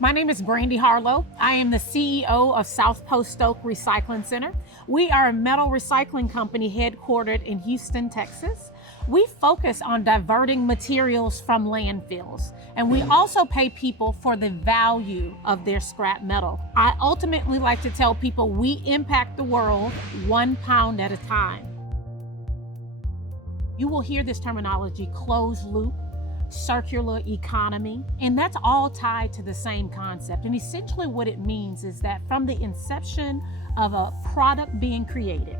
My name is Brandi Harleaux. I am the CEO of South Post Oak Recycling Center. We are a metal recycling company headquartered in Houston, Texas. We focus on diverting materials from landfills, and we also pay people for the value of their scrap metal. I ultimately like to tell people we impact the world 1 pound at a time. You will hear this terminology, closed loop, circular economy, and that's all tied to the same concept. And essentially what it means is that from the inception of a product being created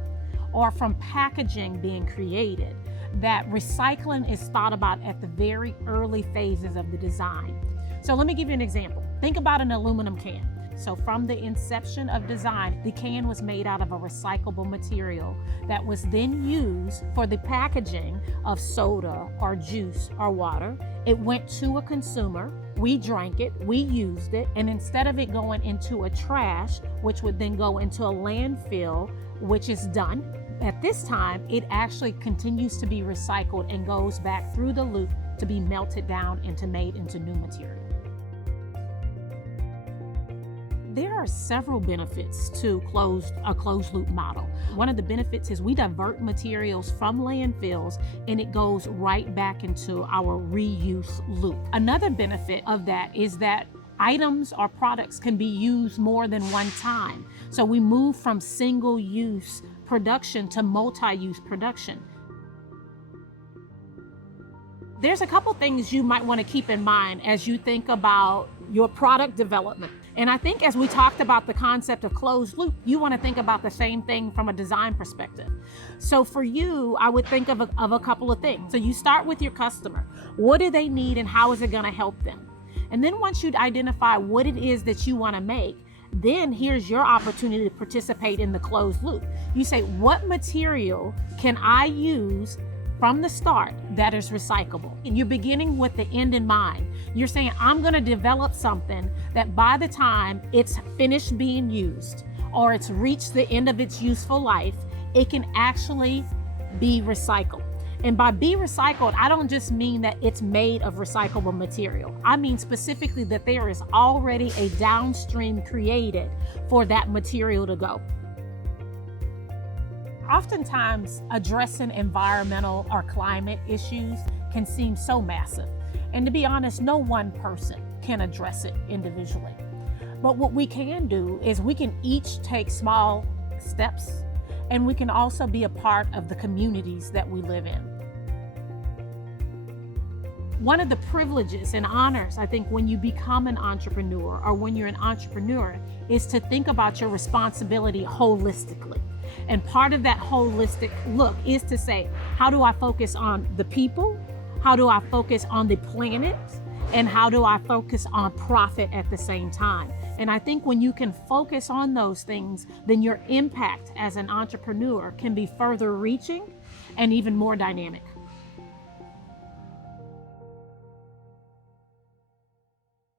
or from packaging being created, that recycling is thought about at the very early phases of the design. So let me give you an example. Think about an aluminum can. So from the inception of design, the can was made out of a recyclable material that was then used for the packaging of soda or juice or water. It went to a consumer, we drank it, we used it, and instead of it going into a trash, which would then go into a landfill, which is done, at this time, it actually continues to be recycled and goes back through the loop to be melted down and made into new material. There are several benefits to a closed loop model. One of the benefits is we divert materials from landfills and it goes right back into our reuse loop. Another benefit of that is that items or products can be used more than one time. So we move from single use production to multi-use production. There's a couple things you might want to keep in mind as you think about your product development. And I think as we talked about the concept of closed loop, you want to think about the same thing from a design perspective. So for you, I would think of a couple of things. So you start with your customer. What do they need and how is it going to help them? And then once you identify what it is that you want to make, then here's your opportunity to participate in the closed loop. You say, what material can I use from the start that is recyclable? And you're beginning with the end in mind. You're saying, I'm gonna develop something that by the time it's finished being used or it's reached the end of its useful life, it can actually be recycled. And by be recycled, I don't just mean that it's made of recyclable material. I mean specifically that there is already a downstream created for that material to go. Oftentimes, addressing environmental or climate issues can seem so massive. And to be honest, no one person can address it individually. But what we can do is we can each take small steps, and we can also be a part of the communities that we live in. One of the privileges and honors, I think, when you become an entrepreneur or when you're an entrepreneur is to think about your responsibility holistically. And part of that holistic look is to say, how do I focus on the people? How do I focus on the planet? And how do I focus on profit at the same time? And I think when you can focus on those things, then your impact as an entrepreneur can be further reaching and even more dynamic.